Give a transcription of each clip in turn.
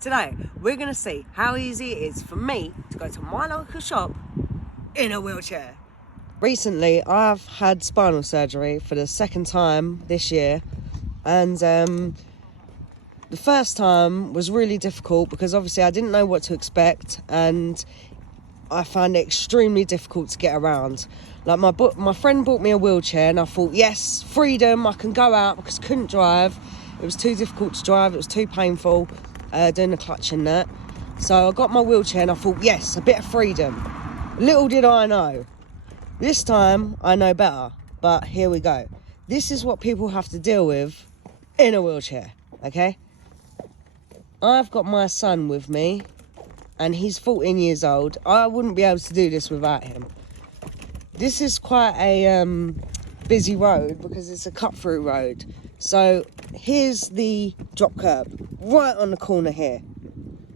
Today, we're going to see how easy it is for me to go to my local shop in a wheelchair. Recently, I've had spinal surgery for the second time this year, and the first time was really difficult because obviously I didn't know what to expect, and I found it extremely difficult to get around. Like my friend bought me a wheelchair and I thought, yes, freedom, I can go out because I couldn't drive. It was too difficult to drive, it was too painful doing the clutch and that. So I got my wheelchair and I thought, yes, a bit of freedom. Little did I know. This time I know better, but here we go. This is what people have to deal with in a wheelchair, okay? I've got my son with me and he's 14 years old. I wouldn't be able to do this without him. This is quite a busy road because it's a cut-through road. So here's the drop curb right on the corner here.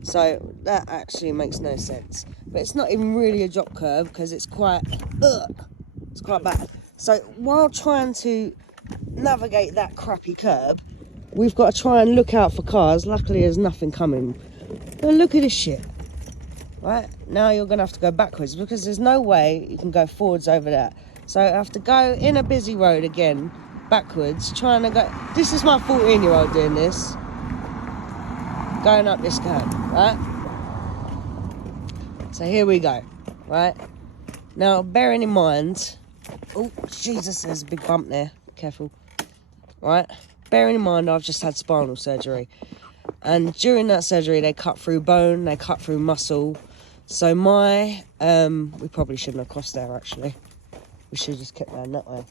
So that actually makes no sense. But it's not even really a drop curb because it's quite bad. So while trying to navigate that crappy curb, we've got to try and look out for cars. Luckily there's nothing coming. But look at this shit. Right, now you're going to have to go backwards because there's no way you can go forwards over that. So I have to go in a busy road again, backwards, trying to go... This is my 14-year-old doing this. Going up this curb, right? So here we go, right? Now, bearing in mind... Oh, Jesus, there's a big bump there. Careful. Right? Bearing in mind I've just had spinal surgery. And during that surgery, they cut through bone, they cut through muscle. So my, we probably shouldn't have crossed there actually. We should have just kept going that way.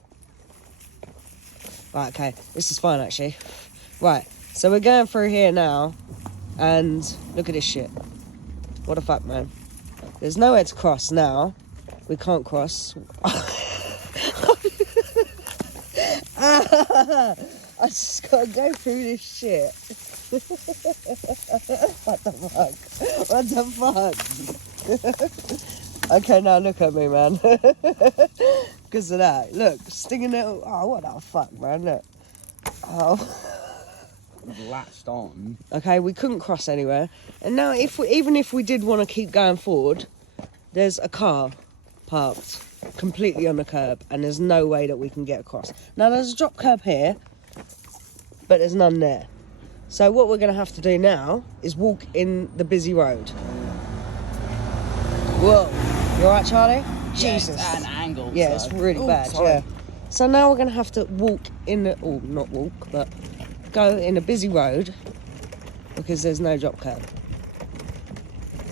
Right, okay, this is fine actually. Right, so we're going through here now, and look at this shit. What the fuck, man? There's nowhere to cross now. We can't cross. I just gotta go through this shit. What the fuck? What the fuck? Okay, now look at me, man. Because of that. Look, stinging it. Oh, what the fuck, man? Look. Oh. Latched on. Okay, we couldn't cross anywhere. And now, even if we did want to keep going forward, there's a car parked completely on the curb, and there's no way that we can get across. Now, there's a drop curb here, but there's none there. So what we're going to have to do now is walk in the busy road. Whoa. You alright, Charlie? Yeah, Jesus. it's at an angle. Yeah, so. it's really bad, sorry. yeah. So now we're going to have to walk in the... Oh, not walk, but go in a busy road because there's no drop curb.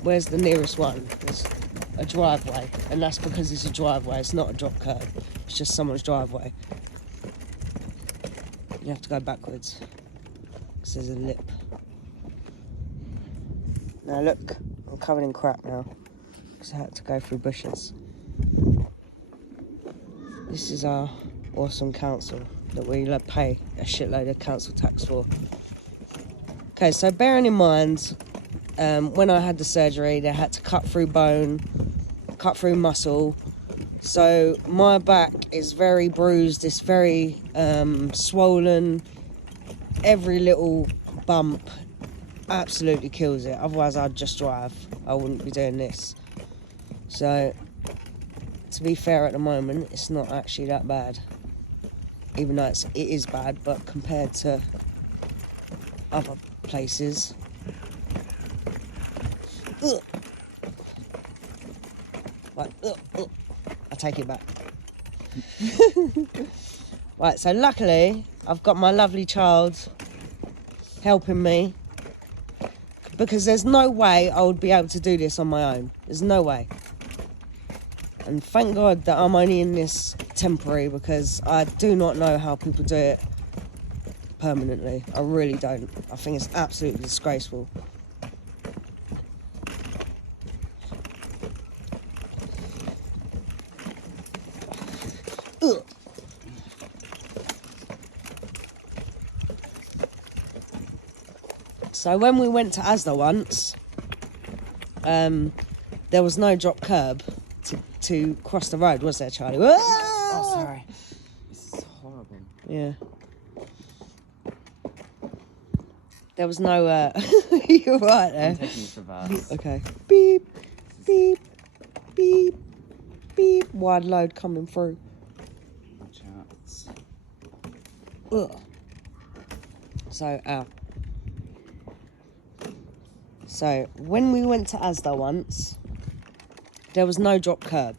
Where's the nearest one? There's a driveway, and that's because it's a driveway. It's not a drop curb. It's just someone's driveway. You have to go backwards. There's a lip. Now look, I'm covered in crap now because I had to go through bushes. This is our awesome council that we pay a shitload of council tax for. Okay, so bearing in mind, when I had the surgery, they had to cut through bone, cut through muscle. So my back is very bruised, it's very swollen. Every little bump absolutely kills it. Otherwise I'd just drive. I wouldn't be doing this. So to be fair, at the moment it's not actually that bad. Even though it is bad, but compared to other places. Ugh. Right, I take it back. Right, so luckily I've got my lovely child helping me because there's no way I would be able to do this on my own. There's no way. And thank God that I'm only in this temporary because I do not know how people do it permanently. I really don't. I think it's absolutely disgraceful. Ugh. So when we went to Asda once, there was no drop curb to cross the road, was there, Charlie? Oh, sorry. This is horrible. Yeah. There was no, you're right there. I'm taking this reverse. Okay. Beep, beep, beep, beep. Wide load coming through. Watch out. Ugh. So, So, when we went to Asda once, there was no drop curb.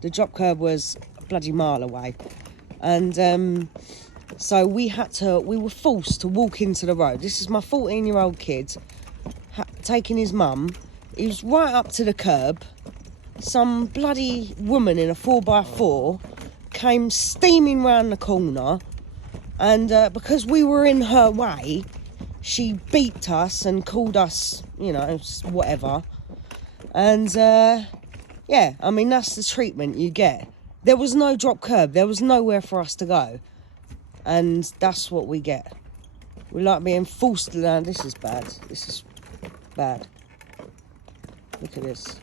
The drop curb was a bloody mile away. And so we were forced to walk into the road. This is my 14-year-old kid taking his mum. He was right up to the curb. Some bloody woman in a 4x4 came steaming round the corner. And because we were in her way, she beeped us and called us, you know, whatever. And, yeah, I mean, that's the treatment you get. There was no drop curb. There was nowhere for us to go. And that's what we get. We like being forced to learn. This is bad. This is bad. Look at this.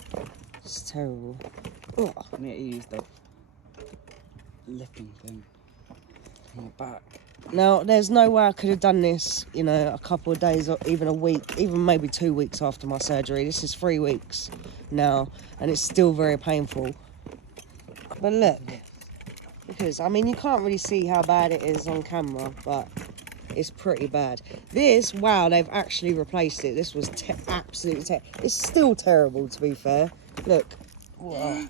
It's terrible. Ugh. I need to use the lifting thing on the back. Now, there's no way I could have done this, you know, a couple of days or even a week, even maybe 2 weeks after my surgery. This is 3 weeks now, and it's still very painful. But look, because, I mean, you can't really see how bad it is on camera, but it's pretty bad. This, wow, they've actually replaced it. This was absolutely it's still terrible, to be fair. Look. Whoa.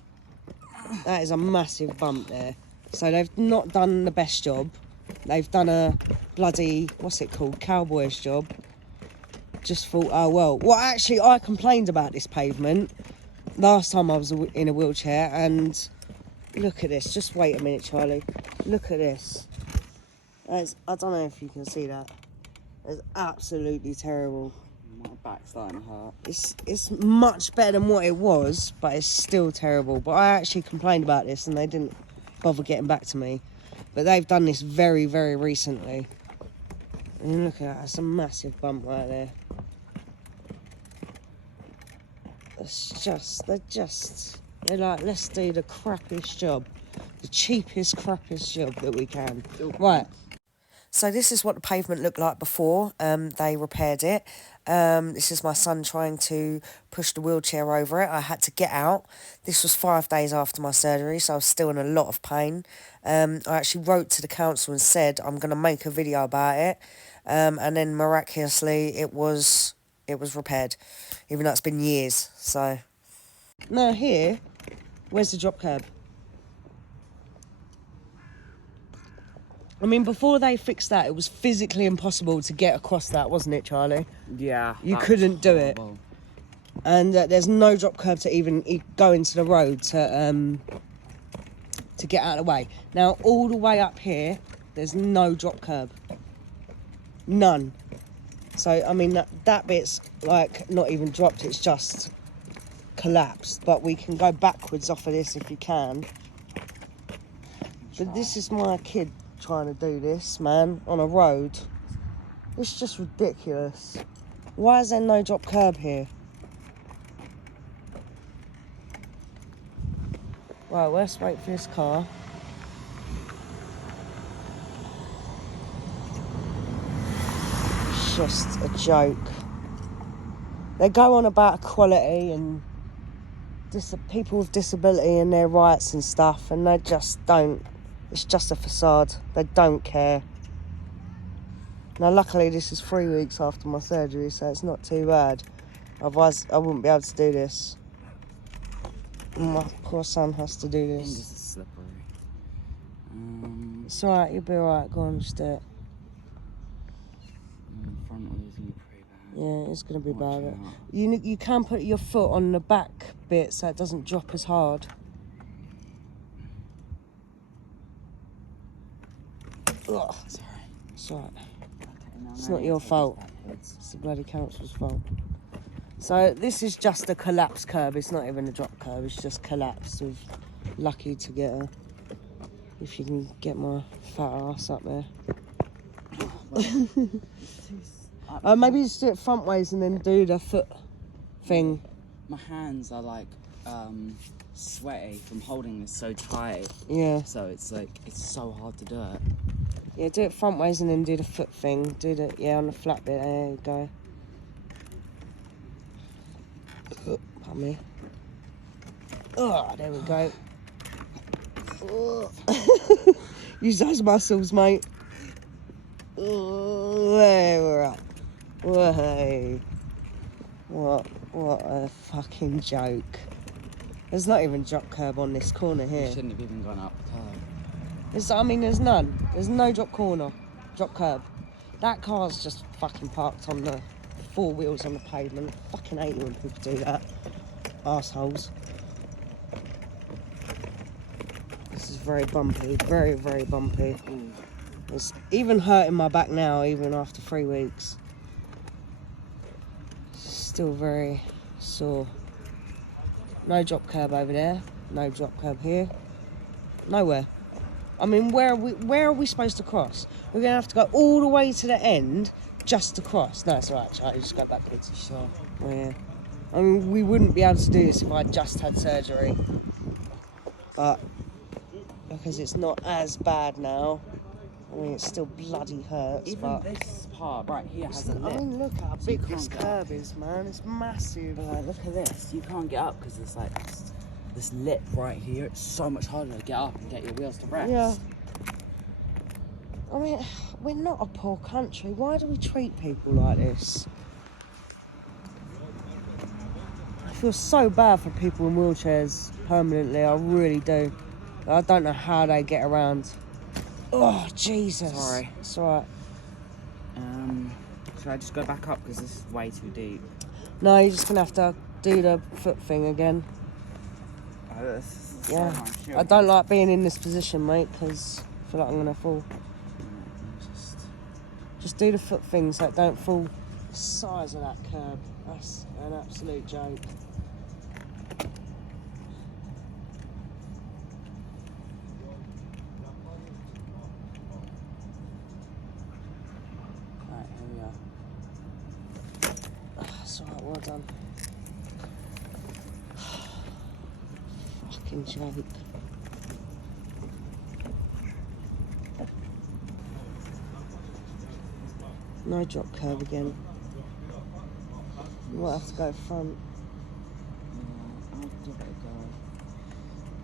That is a massive bump there. So they've not done the best job. They've done a bloody, what's it called, cowboy's job. Just thought, oh well. Well, actually, I complained about this pavement last time I was in a wheelchair, and look at this. Just wait a minute, Charlie. Look at this. I don't know if you can see that. It's absolutely terrible. My back's starting to hurt. It's much better than what it was, but it's still terrible. But I actually complained about this, and they didn't bother getting back to me. But they've done this very, very recently. And look at that, it's a massive bump right there. They're like, let's do the crappiest job. The cheapest, crappiest job that we can. Right. So this is what the pavement looked like before they repaired it. This is my son trying to push the wheelchair over it. I had to get out. This was 5 days after my surgery, so I was still in a lot of pain. I actually wrote to the council and said I'm going to make a video about it. And then miraculously it was repaired, even though it's been years. So now here, where's the drop curb? I mean, before they fixed that, it was physically impossible to get across that, wasn't it, Charlie? Yeah. You couldn't do it. And there's no drop curb to even go into the road to get out of the way. Now, all the way up here, there's no drop curb. None. So, I mean, that bit's, like, not even dropped. It's just collapsed. But we can go backwards off of this if you can. But this is my kid trying to do this, man, on a road. It's just ridiculous. Why is there no drop curb here? Right, let's wait for this car. It's just a joke. They go on about equality and people with disability and their rights and stuff, and they just don't. It's just a facade. They don't care. Now, luckily, this is 3 weeks after my surgery, so it's not too bad. Otherwise, I wouldn't be able to do this. My poor son has to do Fingers this. are slippery. It's alright, you'll be alright. Go on, just do it. Front wheel's gonna be pretty bad. Yeah, it's going to be Watch bad. out. You can put your foot on the back bit so it doesn't drop as hard. Ugh. Sorry. It's alright. Okay, It's not your fault. It's the bloody council's fault. So this is just a collapsed curb. It's not even a drop curb. It's just collapsed. We're lucky to get her. If you can get my fat ass up there. Maybe just do it front ways and then do the foot thing. My hands are like sweaty from holding this so tight. Yeah. So it's like, it's so hard to do it. Yeah, do it front ways and then do the foot thing. Do the, yeah, on the flat bit. There you go. Pardon me. Oh, there we go. Oh. Use those muscles, mate. Oh, there we're up. Whoa. What a fucking joke. There's not even drop curb on this corner You here. shouldn't have even gone up the curb. I mean, there's none. There's no drop curb. That car's just fucking parked on the 4 wheels on the pavement. Fucking hate it when people do that. Arseholes. This is very bumpy. Very, very bumpy. It's even hurting my back now, even after 3 weeks. Still very sore. No drop curb over there. No drop curb here. Nowhere. I mean, where are we supposed to cross? We're going to have to go all the way to the end just to cross. No, it's all right, Charlie. Just go backwards. Sure. Oh, yeah. I mean, we wouldn't be able to do this if I just had surgery. But because it's not as bad now. I mean, it still bloody hurts. Even but this part right here has a I lip. mean, look how So big you this can't get curb up. is, man. It's massive. But like, look at this. You can't get up because there's like this lip right here. It's so much harder to get up and get your wheels to rest. Yeah. I mean, we're not a poor country. Why do we treat people like this? I feel so bad for people in wheelchairs permanently. I really do. I don't know how they get around. Oh, Jesus. Sorry. It's alright. Should I just go back up because this is way too deep? No, you're just going to have to do the foot thing again. Oh, this is so Yeah. much shit. I don't like being in this position, mate, because I feel like I'm going to fall. Just do the foot thing so it don't fall the size of that curb. That's an absolute joke. Right, here we are. That's alright, well done. Fucking joke. No drop curb again. You might have to go front. Yeah, I'll give it a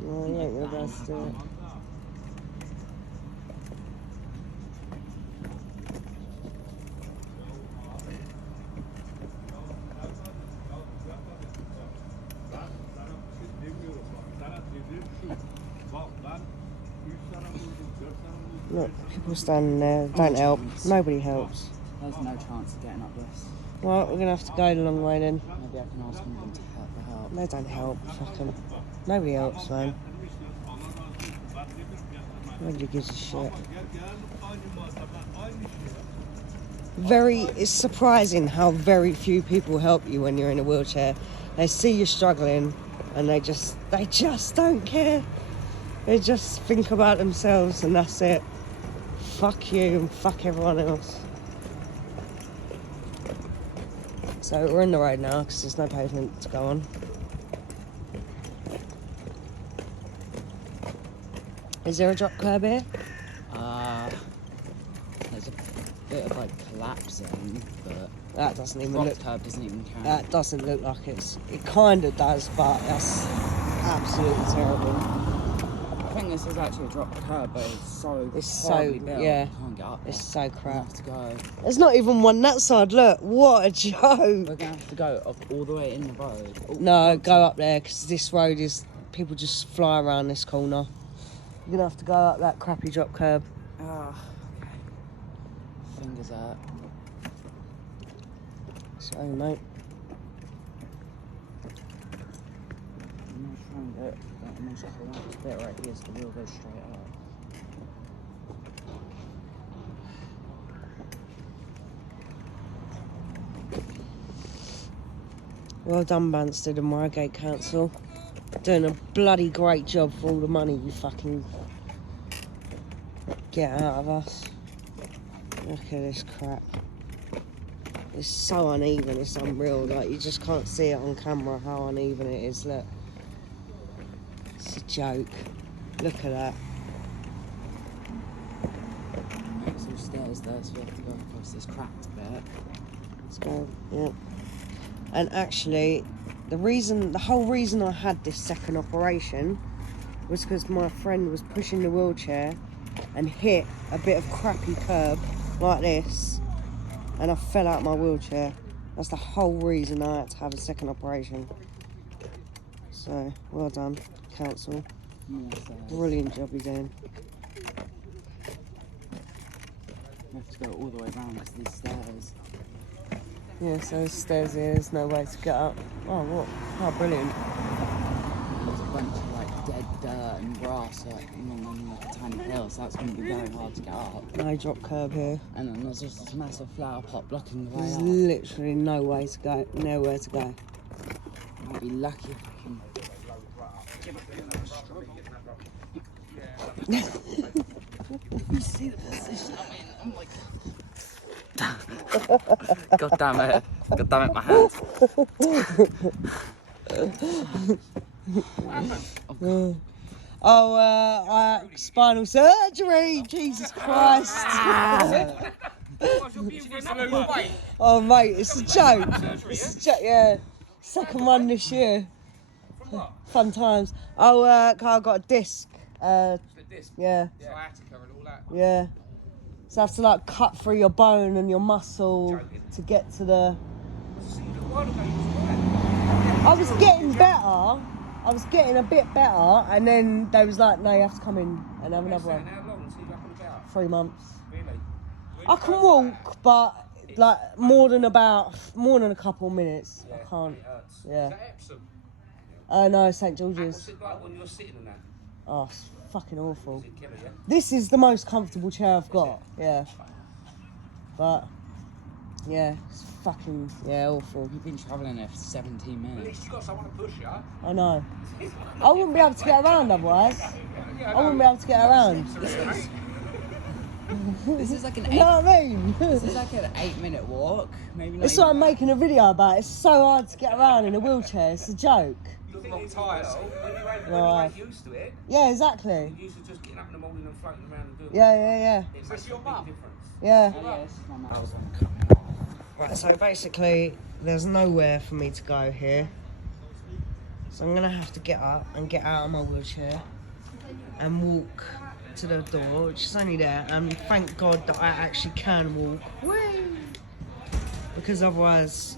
go. No, you ain't gonna be able to do it. Look, people standing there, don't help. Nobody helps. There's no chance of getting up this. Well, we're gonna have to go the long way then. Maybe I can ask them to help for help. They don't help, fucking. Nobody helps, man. Nobody gives a shit. It's surprising how very few people help you when you're in a wheelchair. They see you struggling and they just don't care. They just think about themselves and that's it. Fuck you and fuck everyone else. So we're in the road now because there's no pavement to go on. Is there a drop curb here? There's a bit of like collapsing, but That doesn't even drop look. curb doesn't even count. That doesn't look like it's. It kind of does, but that's absolutely terrible. I think this is actually a drop curb, but it's so horribly built. Yeah. You can't get up there. It's so You crap. have to go. There's not even one that side. Look, what a joke. We're gonna have to go up all the way in the road. Oh, No, go up there because this road is. People just fly around this corner. You're gonna have to go up that crappy drop curb. okay. Fingers up. Sorry, mate. I'm gonna try and get that most collapsed bit right here so the wheel goes straight up. Well done, Banstead and Margate Council. Doing a bloody great job for all the money you fucking get out of us. Look at this crap. It's so uneven, it's unreal. Like, you just can't see it on camera how uneven it is. Look. It's a joke. Look at that. stairs there, so we have to go across this cracked bit. Let's go. Yeah. And actually, the whole reason I had this second operation was because my friend was pushing the wheelchair and hit a bit of crappy curb like this, and I fell out my wheelchair. That's the whole reason I had to have a second operation. So, well done, council. Brilliant job you're doing. We have to go all the way around to these stairs. Yeah, so there's stairs here, there's no way to get up. Oh, what? How brilliant. There's a bunch of like dead dirt and grass on like a tiny hill, so that's going to be very hard to get up. No drop curb here. And then there's just this massive flower pot blocking the way There's up. literally no way to go, nowhere to go. I'll be lucky if I can. You see the position I'm in? I'm like. God damn it. God damn it, my hand. Spinal surgery! Jesus Christ! Oh, mate, it's a joke. It's a joke, yeah. Second one this year. Fun times. Oh, I got a disc. Yeah. Sciatica and all that. Yeah. So I have to like cut through your bone and your muscle to get to the. I was getting better. I was getting a bit better, and then they was like, "No, you have to come in and have another one." How long until you're up and about? 3 months. Really? I can walk, but like more than a couple of minutes. Yeah, I can't. It hurts. Yeah. Is that Epsom? No, St What's George's. it like when you're sitting in that? Oh, it's fucking awful. Is it killer, yeah? This is the most comfortable chair I've got. Yeah. But yeah, it's fucking awful. You've been travelling there for 17 At minutes. least you've got someone to push you. I know. I wouldn't be able to get around otherwise. I wouldn't be able to get around. This is like an You know what I mean? This is like an 8-minute walk. Maybe not. It's what I'm making a video about. It's so hard to get around in a wheelchair. It's a joke. You look wrong tires. When you Right. ain't used to it, Yeah, exactly. you used to just getting up in the morning and floating around and doing it. Yeah. It makes a big difference. Yeah. Yeah, this is my mouth. Right, so basically, there's nowhere for me to go here. So I'm gonna have to get up and get out of my wheelchair and walk to the door, which is only there. And thank God that I actually can walk. Whee! Because otherwise,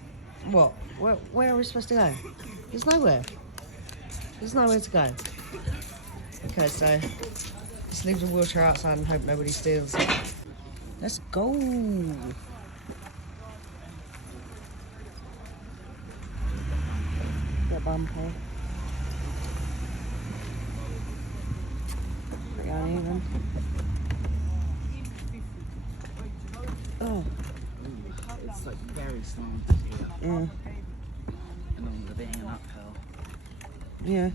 what? Where are we supposed to go? There's nowhere. There's nowhere to go. Okay, so let's leave the wheelchair outside and hope nobody steals it. Let's go. Bit bumpy. Pretty uneven. Oh. It's like very slanted here. Mm. And then the being an uphill. Yeah.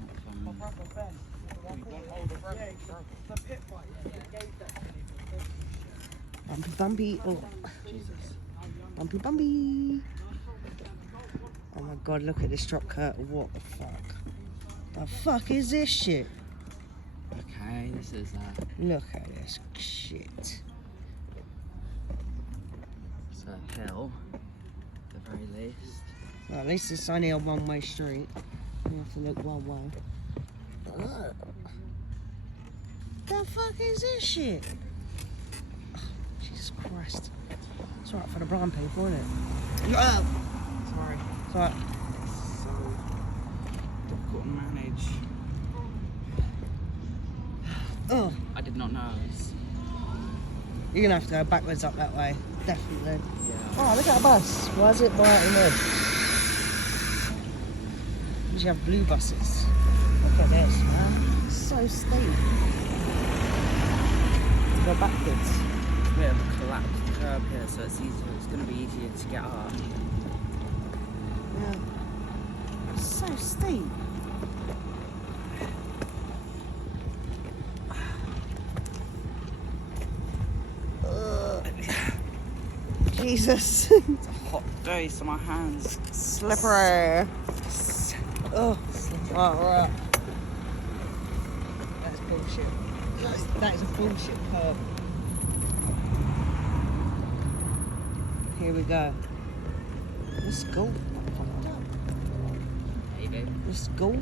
Bumpy. Oh. Jesus. Bumpy. Oh my God, look at this drop curtain. What the fuck? The fuck is this shit? Okay, this is Look at this shit. it's a hill, at the very least. Well, at least it's only a one-way street. You have to look one way. Ugh. The fuck is this shit? Oh, Jesus Christ. It's alright for the blind people, isn't it? Sorry. It's alright. So difficult to manage. Oh, I did not know. you're gonna have to go backwards up that way. Definitely. Yeah. Oh, look at a bus. Why is it bright in red? You have blue buses. Look at this, man. It's so steep. Go backwards. We have a collapsed curb here, so it's easier. It's going to be easier to get up. Yeah. It's so steep. Jesus. It's a hot day, so my hands. Slippery. Oh. Right. That is bullshit. That is a bullshit curb. Here we go. Let's go. Maybe. Let's go.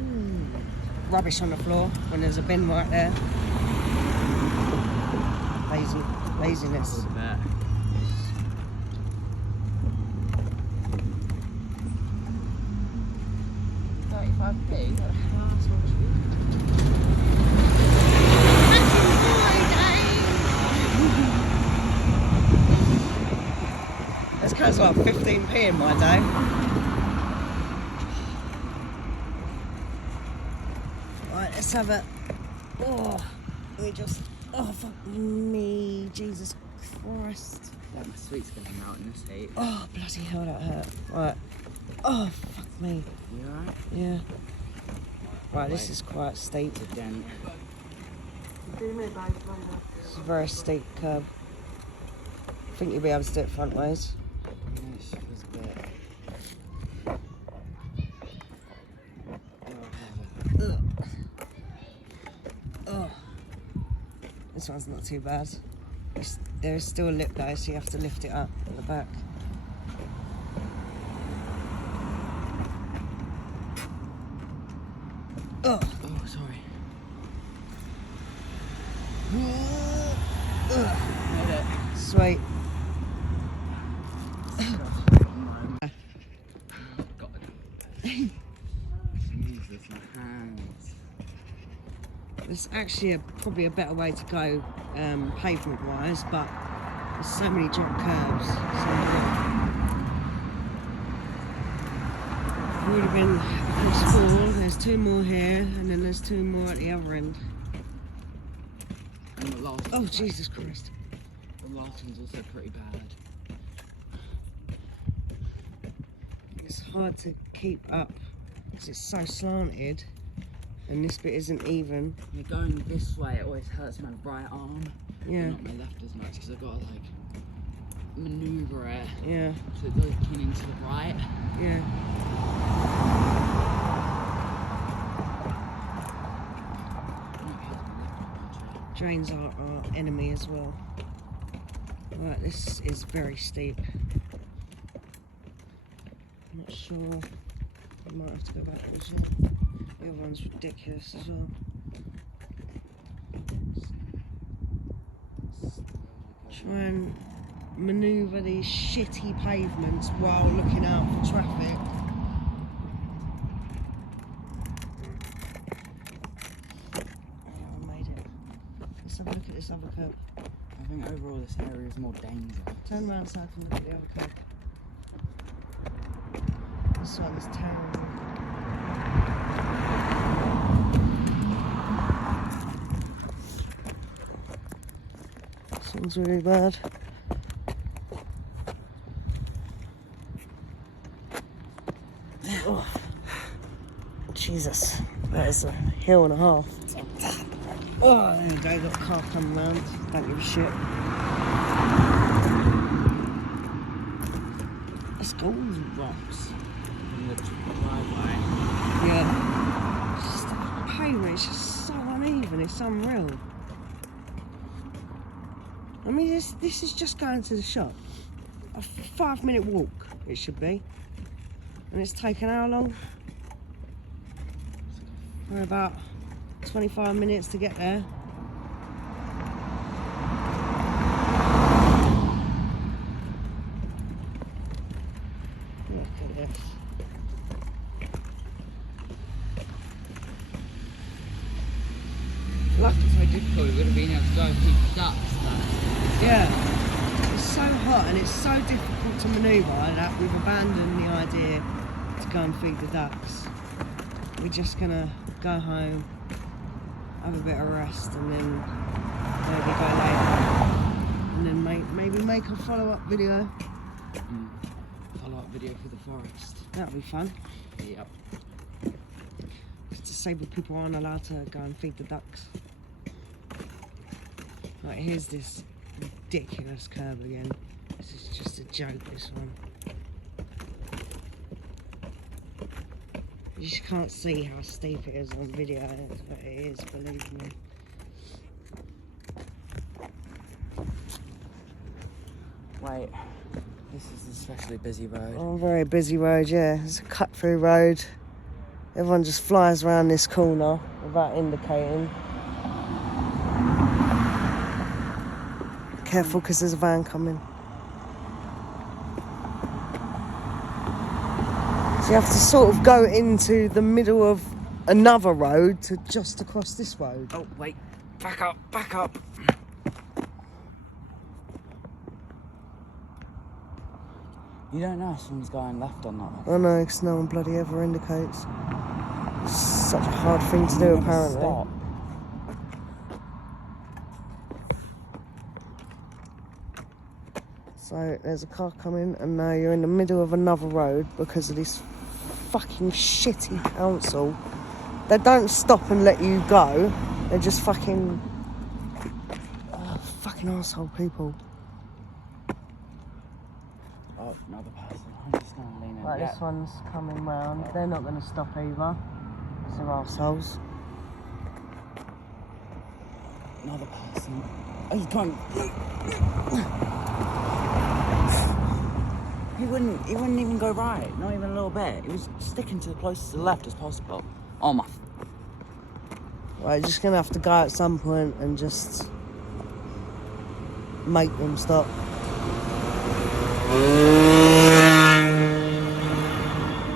Rubbish on the floor when there's a bin right there. Laziness. Look at that. 35p? That's not cheap. It's kind of like 15p in my day. Right, let's have a. Oh, let me just. Oh, fuck me. Jesus Christ. Like my sweet's gonna melt in this heat. Oh, bloody hell, that hurt. Right. Oh, fuck me. You alright? Yeah. Right, this is quite steep. It's a dent. It's a very steep curb. I think you'll be able to do it front ways. Yeah, she was a bit. Ugh. Oh. This one's not too bad. There's still a lip though, so you have to lift it up at the back. Oh, Oh, sorry. Made it. sweet. Jesus, my hands. There's actually probably a better way to go pavement-wise, but there's so many drop curbs. So would have been across 4. There's 2 more here, and then there's 2 more at the other end. And the last Oh, one's Jesus Christ. The last one's also pretty bad. It's hard to keep up because it's so slanted, and this bit isn't even. When you're going this way, it always hurts my right arm. Yeah. But not my left as much because I've got to like manoeuvre it Yeah, so it goes leaning to the right. yeah. Drains are our enemy as well. Right, this is very steep. I'm not sure. I might have to go backwards. Yeah. The other one's ridiculous as well. Try and manoeuvre these shitty pavements while looking out for traffic. I made it. Let's have a look at this other curb. I think overall this area is more dangerous. Turn around so I can look at the other curb. This one's terrible. This one's really bad. Oh, Jesus, that is a hill and a half. Oh, there you go, got a car coming round. Don't give a shit. Let's go. Rocks in the driveway. Yeah. It's just the pavement, it's just so uneven, it's unreal. I mean, this is just going to the shop. A 5-minute walk, it should be. And it's taken how long? We're about 25 minutes to get there. Look at this. Luck is so difficult, we would have been able to go and feed the ducks. Yeah, it's so hot and it's so difficult to manoeuvre that we've abandoned the idea to go and feed the ducks. We're just gonna go home, have a bit of rest, and then maybe go later. And then maybe make a follow-up video. Follow-up video for the forest. That'll be fun. Yep. Disabled people aren't allowed to go and feed the ducks. Right, here's this ridiculous curb again. This is just a joke, this one. You just can't see how steep it is on video, but it is, believe me. Wait, this is the especially busy road. On a very busy road, yeah. It's a cut-through road. Everyone just flies around this corner without indicating. Careful, because there's a van coming. So you have to sort of go into the middle of another road to just across this road. Oh, wait. Back up, back up. You don't know if someone's going left or not. I know, because no one bloody ever indicates. It's such a hard thing to do, apparently. Stop. So there's a car coming, and now you're in the middle of another road because of this fucking shitty council. They don't stop and let you go. They're just fucking arsehole people. Oh, another person. I'm just gonna lean in. Right, Yeah. this one's coming round. They're not going to stop either. Because they're arseholes. Another person. Oh, he's coming. He wouldn't even go right. Not even a little bit. He was sticking to the closest to the left as possible. Oh my. Right, you're just going to have to go at some point and just make them stop.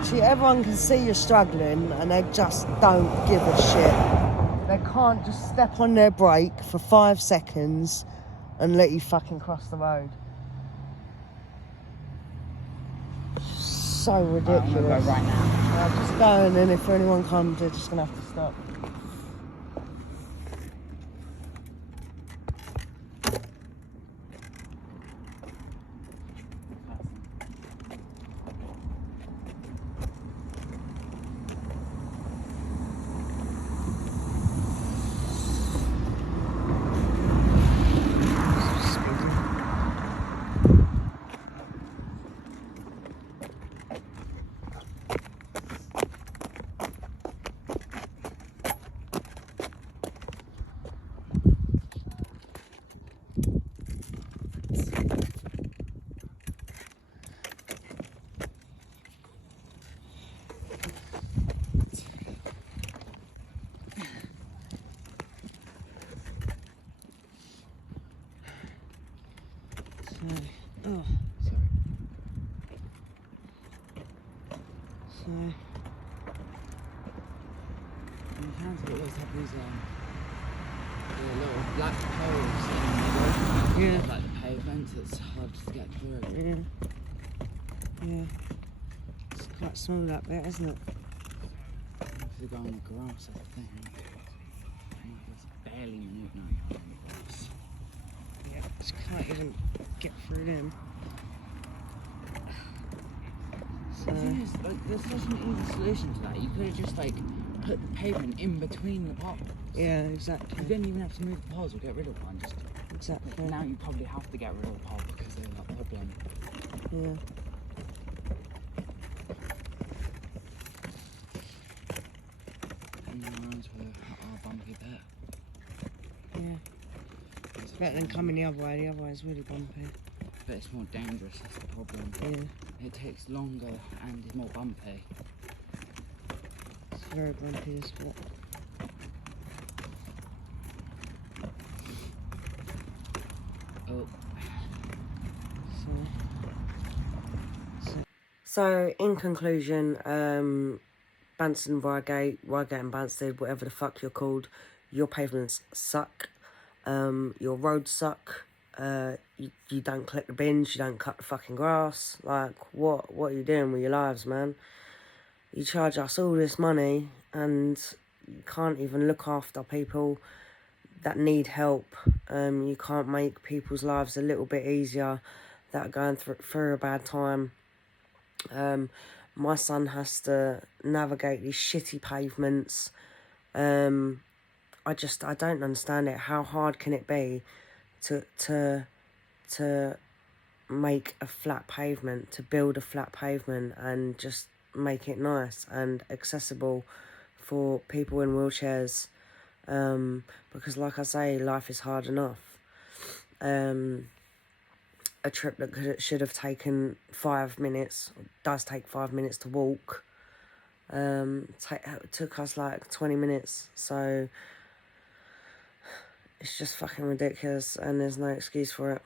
See, everyone can see you're struggling and they just don't give a shit. They can't just step on their brake for 5 seconds and let you fucking cross the road. So I'm ridiculous. gonna go right now. Just go, and then if anyone comes, they're just going to have to stop. Oh, Sorry. so In the council always have these little black poles Yeah. like the pavement. It's hard to get through. yeah. It's quite small that bit, isn't it? If you go on the grass, I think. It's barely moving on the grass. Yeah, just can't even get through them. The thing is, like, there's such an easy solution to that. You could have just, like, put the pavement in between the poles. Yeah, exactly. You didn't even have to move the poles or get rid of one. Just Exactly. now you probably have to get rid of the pole because they're that problem. Yeah. And the roads are bumpy bit. Yeah. It's better than coming the other way. The other way is really bumpy. But it's more dangerous, that's the problem. Yeah. It takes longer and is more bumpy. It's very bumpy, this bit. Oh. So, in conclusion, Banstead, Reigate and Banstead, whatever the fuck you're called, your pavements suck. Your roads suck. You don't collect the bins, you don't cut the fucking grass. Like, what are you doing with your lives, man? You charge us all this money and you can't even look after people that need help. You can't make people's lives a little bit easier that are going through a bad time. My son has to navigate these shitty pavements. I don't understand it. How hard can it be to make a flat pavement, to build a flat pavement and just make it nice and accessible for people in wheelchairs? Because like I say, life is hard enough. a trip that should have taken 5 minutes, does take 5 minutes to walk, took us like 20 minutes. So it's just fucking ridiculous, and there's no excuse for it.